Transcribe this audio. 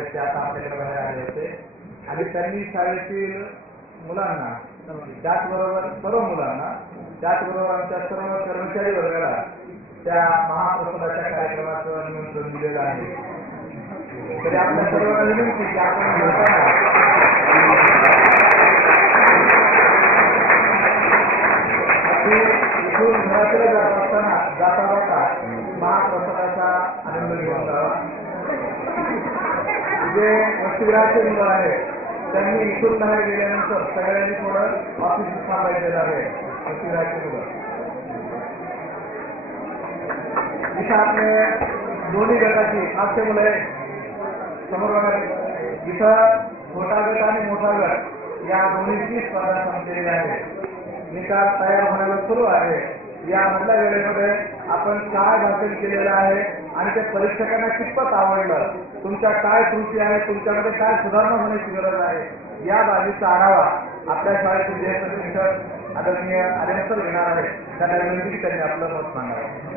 आहेत ते आता आपल्याकडे बाहेर आले होते. आणि त्यांनी शाळेतील मुलांना त्याचबरोबर सर्व मुलांना त्याचबरोबर आमच्या सर्व कर्मचारी वर्गाला त्या महाप्रसादाच्या कार्यक्रमाचं निमंत्रण दिलेलं आहे. तरी आपल्या सर्वांना विनंती की आपण जाताना इथून घराकडे जात असताना जाता जाता महाप्रसादाचा आनंद घेऊन जावा जे शिवराजचे मुलं आहेत त्यांनी इथून बाहेर गेल्यानंतर सगळ्यांनी थोडं ऑफिस थांबायचं आहे शिवराजचे मुलं. इथं दोन्ही गटाची पाचशे मुलं आहेत. समोर इथं छोटा गट आणि मोठा गट या दोन्हीची स्पर्धा संपलेली आहे. निकाल तयार होण्याला सुरू आहे. या मधल्या वेळेमध्ये आपण काय भाषण केलेलं आहे आणि त्या परीक्षकांना कितपत आवडलं? तुमच्या काय त्रुटी आहे? तुमच्यामध्ये काय सुधारणा होण्याची गरज आहे? या बाबीचा आढावा आपल्या शाळेचे ज्येष्ठ शिक्षक आदरणीय आर्यसर घेणार आहे त्यांना विनंती त्यांनी आपलं मत सांगावं.